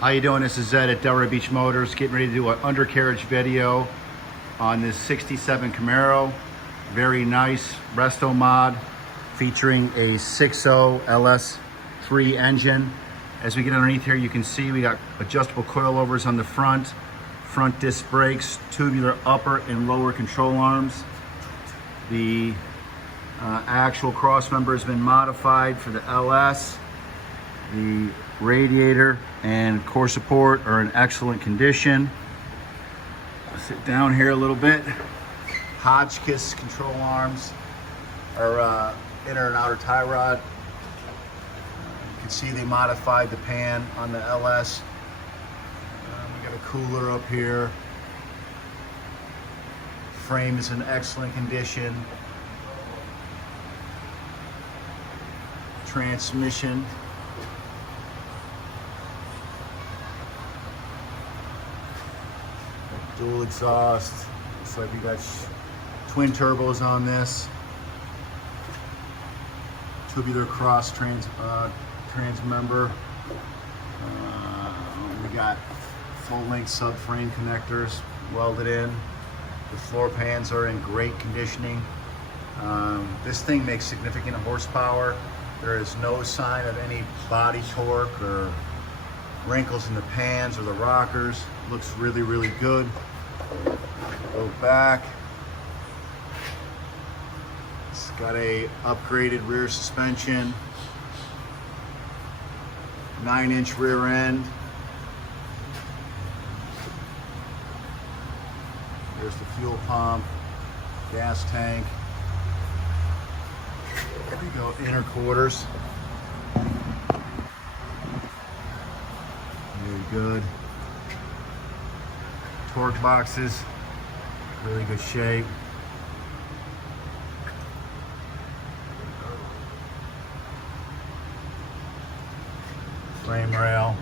How you doing? This is Zed at Delray Beach Motors, getting ready to do an undercarriage video on this 67 Camaro. Very nice Restomod featuring a 6.0 LS3 engine. As we get underneath here, you can see we got adjustable coilovers on the front disc brakes, tubular upper and lower control arms. The actual cross member has been modified for the LS. The radiator and core support are in excellent condition. I'll sit down here a little bit. Hotchkiss control arms are inner and outer tie rod. You can see they modified the pan on the LS. We got a cooler up here. Frame is in excellent condition. Transmission. Dual exhaust. Looks like we got twin turbos on this. Tubular cross trans member. We got full-length subframe connectors welded in. The floor pans are in great conditioning. This thing makes significant horsepower. There is no sign of any body torque or wrinkles in the pans or the rockers. Looks really, really good. Go back. It's got a upgraded rear suspension, 9-inch rear end. There's the fuel pump, gas tank. There we go, inner quarters. Very good. Torque boxes, really good shape. Frame rail.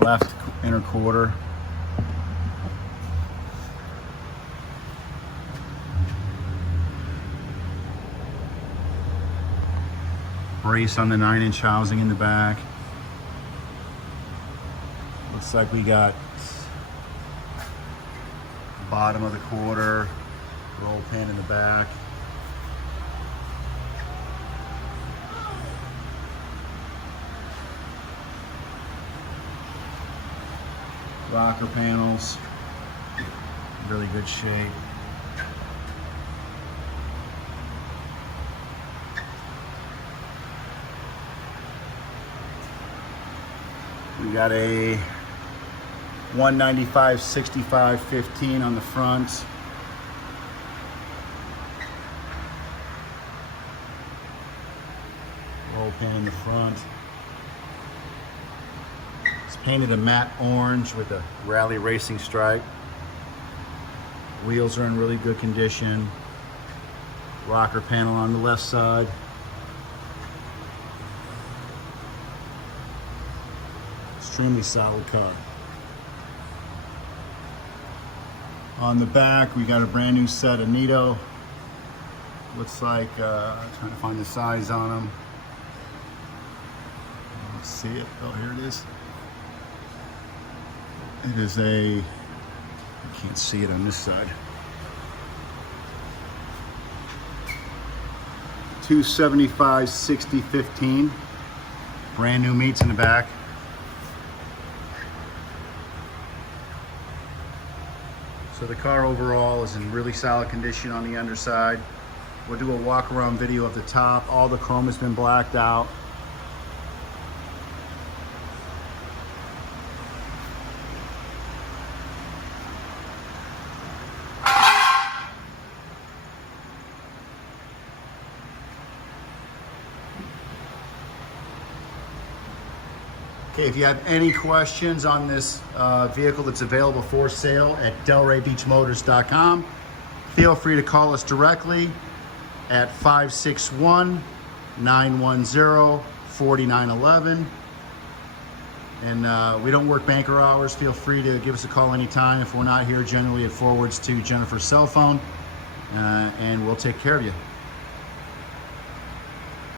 Left inner quarter. Brace on the 9-inch housing in the back. Looks like we got bottom of the quarter, roll pin in the back. Rocker panels, really good shape. We got a 195/65/15 on the front. Roll pin in the front. It's painted a matte orange with a rally racing stripe. Wheels are in really good condition. Rocker panel on the left side. Extremely solid car. On the back, we got a brand new set of Nito. Looks like, trying to find the size on them. Let's see it. Oh, here it is. It is a, I can't see it on this side. 275/60/15. Brand new meats in the back. So the car overall is in really solid condition on the underside. We'll do a walk around video of the top. All the chrome has been blacked out. Okay, if you have any questions on this vehicle that's available for sale at delraybeachmotors.com, feel free to call us directly at 561-910-4911. And we don't work banker hours. Feel free to give us a call anytime. If we're not here, generally it forwards to Jennifer's cell phone, and we'll take care of you.